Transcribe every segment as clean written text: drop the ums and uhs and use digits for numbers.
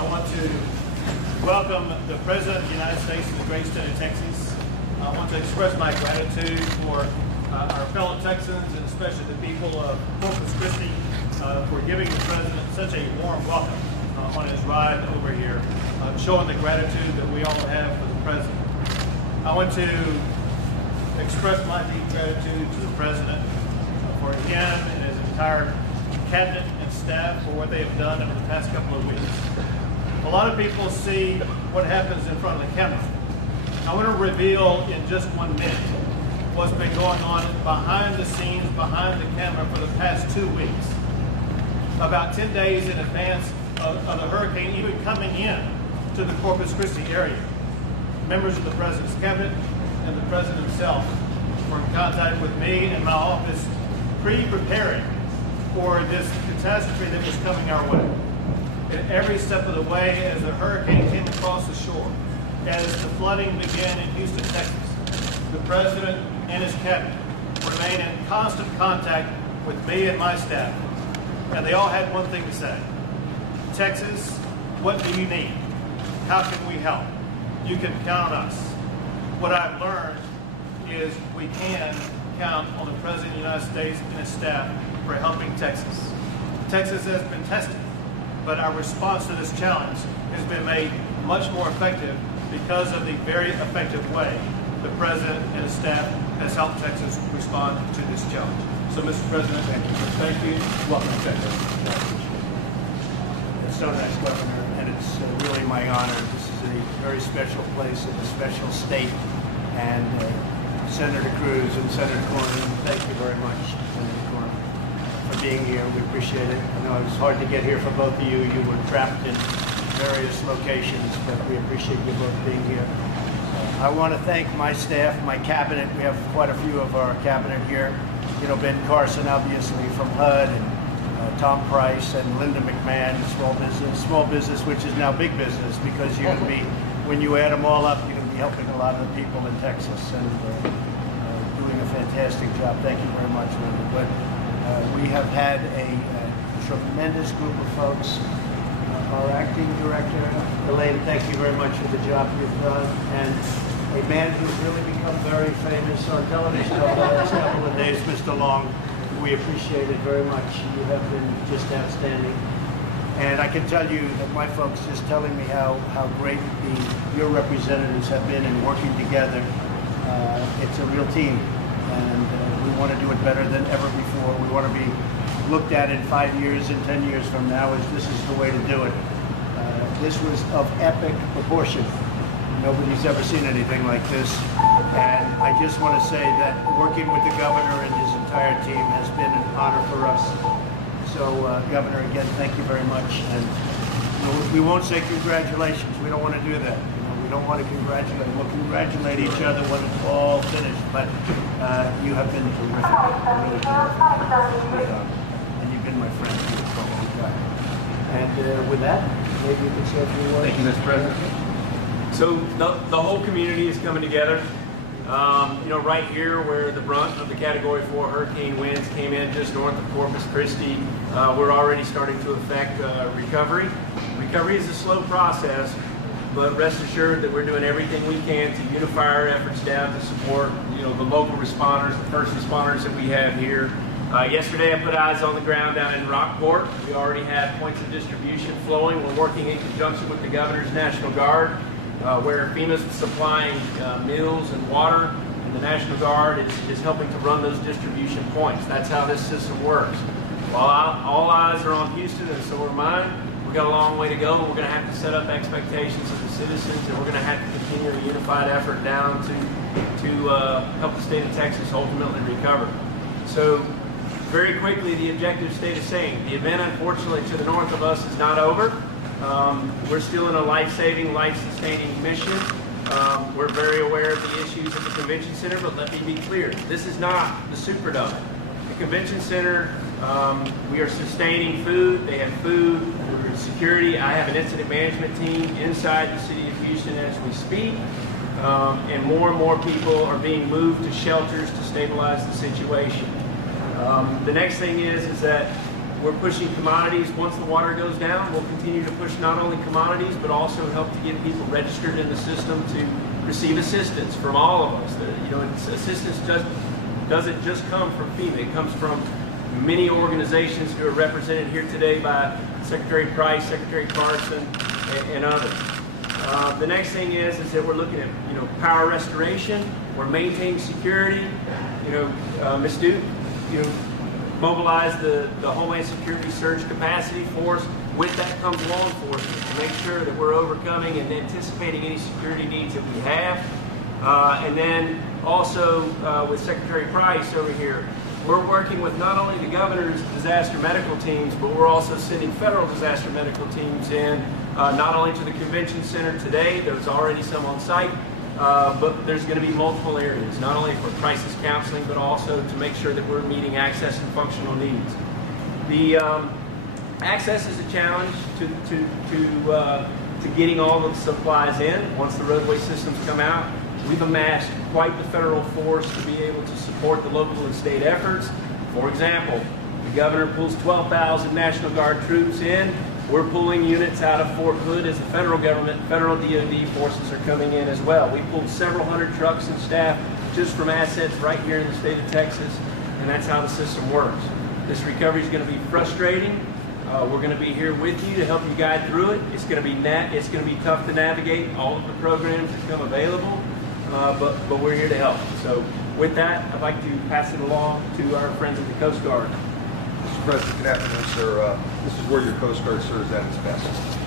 I want to welcome the President of the United States to the great state of Texas. I want to express my gratitude for our fellow Texans, and especially the people of Corpus Christi, for giving the President such a warm welcome on his ride over here, showing the gratitude that we all have for the President. I want to express my deep gratitude to the President for him and his entire cabinet and staff for what they have done over the past couple of weeks. A lot of people see what happens in front of the camera. I want to reveal in just 1 minute what's been going on behind the scenes, behind the camera for the past 2 weeks. About 10 days in advance of the hurricane even coming in to the Corpus Christi area, members of the President's cabinet and the President himself were in contact with me and my office pre-preparing for this catastrophe that was coming our way. And every step of the way as the hurricane came across the shore, as the flooding began in Houston, Texas, the President and his cabinet remained in constant contact with me and my staff. And they all had one thing to say: Texas, what do you need? How can we help? You can count on us. What I've learned is we can count on the President of the United States and his staff for helping Texas. Texas has been tested, but our response to this challenge has been made much more effective because of the very effective way the President and his staff has helped Texas respond to this challenge. So, Mr. President, thank you. Welcome to Texas. It's so nice, Governor, and it's really my honor. This is a very special place and a special state. And Senator Cruz and Senator Cornyn, thank you very much, Senator Cornyn, for being here. We appreciate it. I know it was hard to get here for both of you. You were trapped in various locations, but we appreciate you both being here. I want to thank my staff, my cabinet. We have quite a few of our cabinet here. You know, Ben Carson, obviously, from HUD, and Tom Price, and Linda McMahon, small business, which is now big business, because you're going to be, when you add them all up, you're going to be helping a lot of the people in Texas and doing a fantastic job. Thank you very much, Linda. But we have had a tremendous group of folks. Our acting director, Elaine, thank you very much for the job you've done. And a man who's really become very famous on television over the last couple of days, Mr. Long. We appreciate it very much. You have been just outstanding. And I can tell you that my folks just telling me how great your representatives have been in working together. It's a real team, and we want to do it better than ever before. We want to be looked at in 5 years and 10 years from now as this is the way to do it. This was of epic proportion. Nobody's ever seen anything like this. And I just want to say that working with the governor and his entire team has been an honor for us. So, Governor, again, thank you very much. And you know, we won't say congratulations. We don't want to do that. You know, we don't want to congratulate. We'll congratulate each other when it's all finished. But you have been terrific, really terrific. And you've been my friend for a long time. And with that, maybe you can say a few words. Thank you, Mr. President. So the whole community is coming together. You know, right here where the brunt of the Category 4 hurricane winds came in just north of Corpus Christi, we're already starting to affect recovery. Recovery is a slow process, but rest assured that we're doing everything we can to unify our efforts down to support, you know, the local responders, the first responders that we have here. Yesterday I put eyes on the ground down in Rockport. We already have points of distribution flowing. We're working in conjunction with the Governor's National Guard, where FEMA's supplying meals and water, and the National Guard is helping to run those distribution points. That's how this system works. While all eyes are on Houston, and so are mine, we've got a long way to go, and we're going to have to set up expectations of the citizens, and we're going to have to continue a unified effort down to help the state of Texas ultimately recover. So, very quickly, the objective stay the same. The event, unfortunately, to the north of us is not over. We're still in a life-saving, life-sustaining mission. We're very aware of the issues at the convention center, but let me be clear, this is not the Superdome. The convention center, we are sustaining food. They have food, security. I have an incident management team inside the city of Houston as we speak. And more people are being moved to shelters to stabilize the situation. The next thing is that We're pushing commodities. Once the water goes down, we'll continue to push not only commodities, but also help to get people registered in the system to receive assistance from all of us. Assistance doesn't just come from FEMA. It comes from many organizations who are represented here today by Secretary Price, Secretary Carson, and others. The next thing is that we're looking at power restoration. We're maintaining security. Ms. Duke, mobilize the Homeland Security surge capacity force. With that comes law enforcement to make sure that we're overcoming and anticipating any security needs that we have. And then also with Secretary Price over here, we're working with not only the governor's disaster medical teams, but we're also sending federal disaster medical teams in, not only to the convention center today, there's already some on site, but there's going to be multiple areas, not only for crisis counseling, but also to make sure that we're meeting access and functional needs. The access is a challenge to getting all the supplies in once the roadway systems come out. We've amassed quite the federal force to be able to support the local and state efforts. For example, the governor pulls 12,000 National Guard troops in. We're pulling units out of Fort Hood as the federal government, federal DoD forces are coming in as well. We pulled several hundred trucks and staff just from assets right here in the state of Texas, and that's how the system works. This recovery is going to be frustrating. We're going to be here with you to help you guide through it. It's going to be tough to navigate all of the programs that come available, but we're here to help. So with that, I'd like to pass it along to our friends at the Coast Guard. Mr. President, good afternoon, sir. This is where your Coast Guard serves at its best.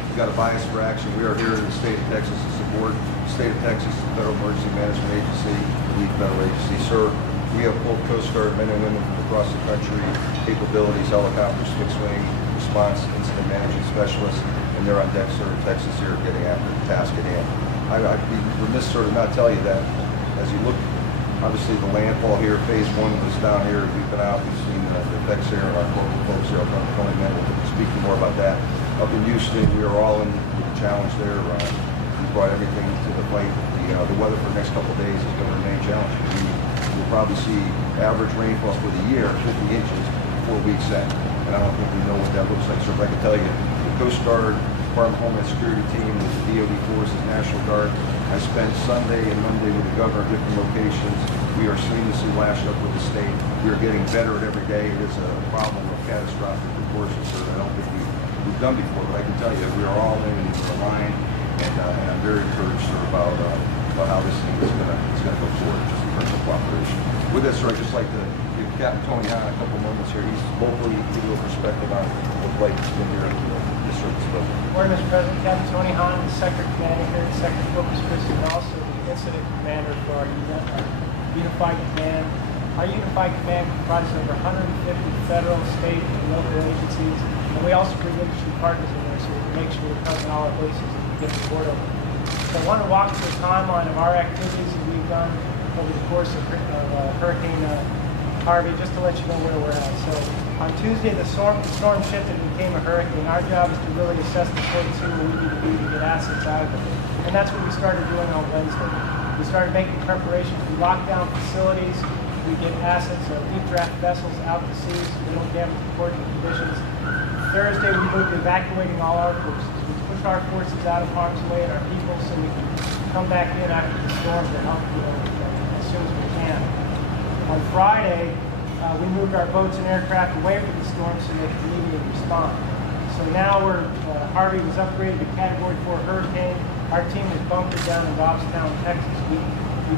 We've got a bias for action. We are here in the state of Texas to support the state of Texas, the Federal Emergency Management Agency, the lead federal agency. Sir, we have both Coast Guard men and women from across the country, capabilities, helicopters, fixed wing, response, incident management specialists, and they're on deck, sir, in Texas here getting after the task at hand. I'd be remiss, sir, to not tell you that as you look, obviously the landfall here, phase one was down here. We've been out, we've seen the effects here, and our local folks here, our calling men will speak more about that. Up in Houston, we are all in with the challenge there. We brought everything to the fight. The weather for the next couple of days is going to remain challenging. We'll probably see average rainfalls for the year, 50 inches, 4 weeks in. And I don't think we know what that looks like. So if I can tell you, the Coast Guard, Department of Homeland Security team, with the DoD forces, National Guard, I spent Sunday and Monday with the governor at different locations. We are seamlessly lashed up with the state. We are getting better at every day. It is a problem of catastrophic proportions, sir. I don't think we've done before, but I can tell you we are all in and we're aligned, and I'm very encouraged, sir, about how this thing is going to go forward, just in terms of cooperation. With this, sir, I'd just like to give Captain Tony Hahn a couple moments here. He's locally give you a perspective on what flight has been here at this service building. Morning, Mr. President. Captain Tony Hahn, the Sector Commander here at Sector Corpus Christi, and also the Incident Commander for our Unified Command. Our Unified Command comprises over 150 federal, state, and local agencies, and we also bring industry partners in there so we can make sure we're covering all our bases and we get the board over. So I want to walk through a timeline of our activities that we've done over the course of Hurricane Harvey, just to let you know where we're at. So on Tuesday, the storm shifted and became a hurricane. Our job is to really assess the port and see what we need to do to get assets out of it. And that's what we started doing on Wednesday. We started making preparations. We locked down facilities. We get assets, deep draft vessels out to sea so they don't damage the port and conditions. Thursday, we moved to evacuating all our forces. We pushed our forces out of harm's way and our people so we can come back in after the storm to help as soon as we can. On Friday, we moved our boats and aircraft away from the storm so they could immediately respond. So now Harvey was upgraded to Category 4 hurricane. Our team is bunkered down in Robstown, Texas. We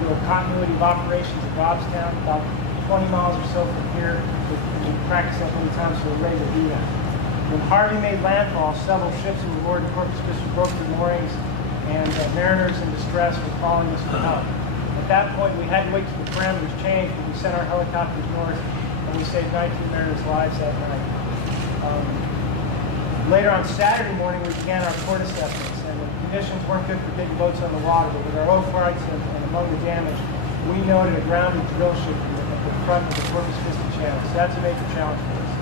do a continuity of operations at Robstown, about 20 miles or so from here. We practice that many times, so we're ready to do that. When Harvey made landfall, several ships that were moored in Corpus Christi broke their moorings, and mariners in distress were calling us for help. At that point, we had to wait till the parameters changed, but we sent our helicopters north, and we saved 19 mariners' lives that night. Later on Saturday morning, we began our port assessments, and the conditions weren't good for getting boats on the water, but with our oil flights and among the damage, we noted a grounded drill ship at the front of the Corpus Christi channel, so that's a major challenge for us.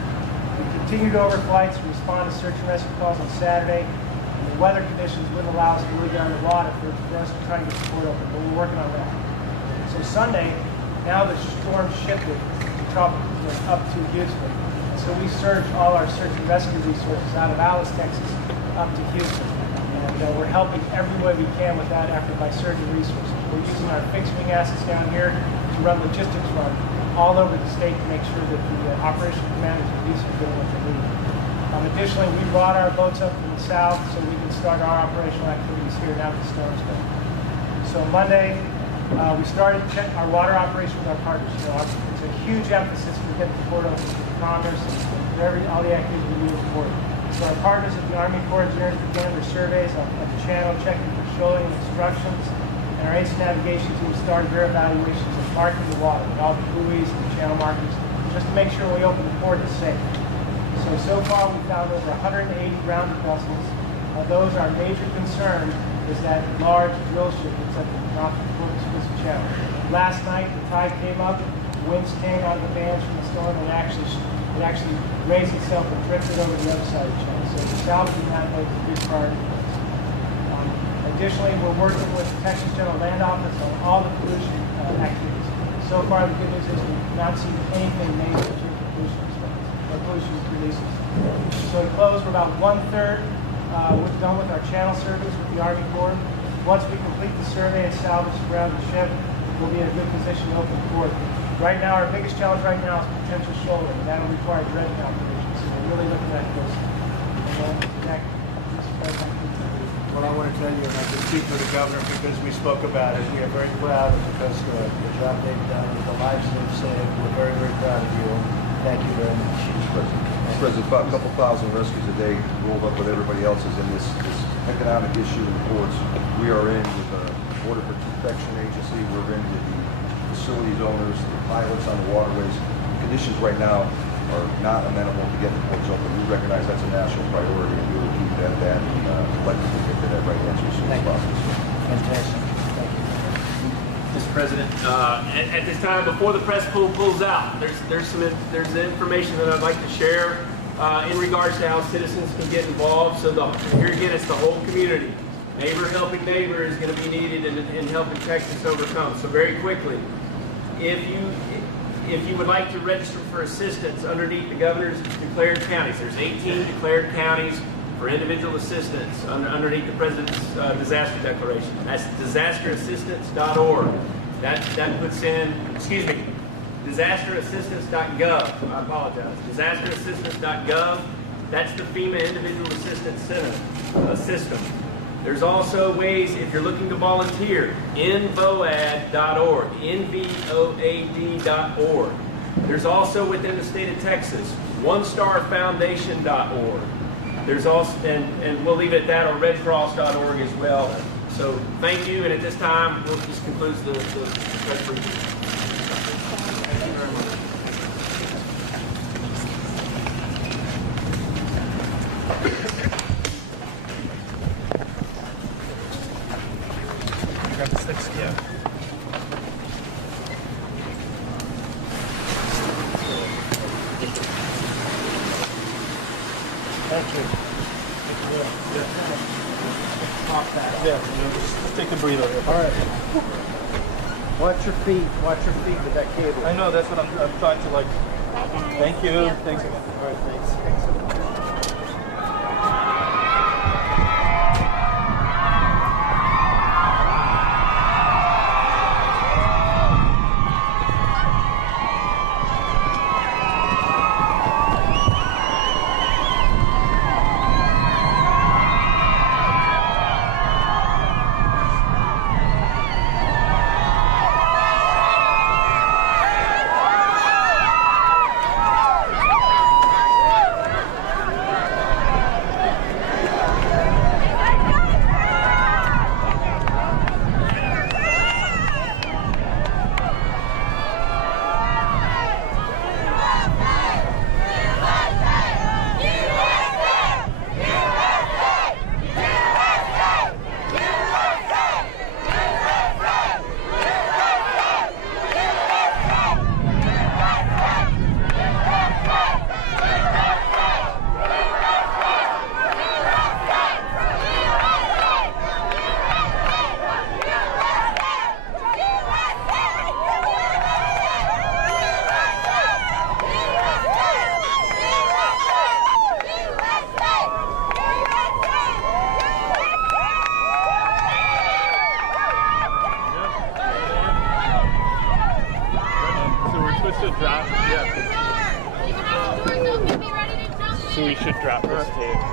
We continued over flights to respond to search and rescue calls on Saturday, and the weather conditions wouldn't allow us to move down the water for us to try and get the port open, but we're working on that. So Sunday, now the storm shifted to tropical up to Houston. So we surge all our search and rescue resources out of Alice, Texas, up to Houston. And we're helping every way we can with that effort by surging resources. We're using our fixed wing assets down here to run logistics run all over the state to make sure that the operational commanders and police are doing what they need. Additionally, we brought our boats up from the south so we can start our operational activities here now that the storm's done. So Monday, we started our water operation with our partners. You know, it's a huge emphasis to get the port open for commerce and all the activities we do in the port. So our partners at the Army Corps of Engineers began their surveys of the channel, checking for shoaling and obstructions, and our ancient navigation team started their evaluations of marking the water with all the buoys and the channel markers, just to make sure when we open the port is safe. So far we found over 180 grounded vessels. Those, our major concern is that large drill ship that's at the mouth of the Corpus Christi Channel. Last night the tide came up, winds came out of the bands from the storm, and it actually raised itself and drifted over the other side of the channel. So the salvaging that boat is a big priority for us. Additionally, we're working with the Texas General Land Office on all the pollution activities. So far, the good news is we've not seen anything major in terms of pollution releases. So to close, we're about 1/3. We're done with our channel surveys with the Army Corps. Once we complete the survey and salvage around the ship, we'll be in a good position to open the port. Right now, our biggest challenge right now is potential shoaling, and that'll require dredging operations. So we're really looking at those. Well, I want to tell you, and I can speak for the governor because we spoke about it. We are very proud of the Coast Guard, the job they've done, the lives they've saved. We're very, very proud of you. Thank you very much. Mr. President, about a couple thousand rescues a day rolled up with everybody else's in this economic issue in the ports. We are in with the Border Protection Agency. We're in with the facilities owners, the pilots on the waterways. The conditions right now are not amenable to getting the ports open. We recognize that's a national priority, and we will keep that and collectively get to that right answer as soon as possible. Fantastic. Thank you. Mr. President, at this time, before the press pulls out, there's information that I'd like to share in regards to how citizens can get involved. So here again, it's the whole community. Neighbor helping neighbor is going to be needed in helping Texas overcome. So very quickly, if you would like to register for assistance underneath the governor's declared counties, there's 18 declared counties for individual assistance underneath the president's disaster declaration. That's disasterassistance.org. That puts in, disasterassistance.gov. I apologize. Disasterassistance.gov. That's the FEMA Individual Assistance Center system. There's also ways, if you're looking to volunteer, nvoad.org, nvoad.org. There's also within the state of Texas, onestarfoundation.org. There's also, and we'll leave it at that, or redcross.org as well. So thank you, and at this time, this concludes the press briefing. Thank you very much. Yeah. Thank you. Yeah, just take a breather here. All right. Watch your feet. Watch your feet with that cable. I know, that's what I'm trying to like. Thank you. Thanks again. All right, thanks. us to drop. Yeah. So we should drop this tape.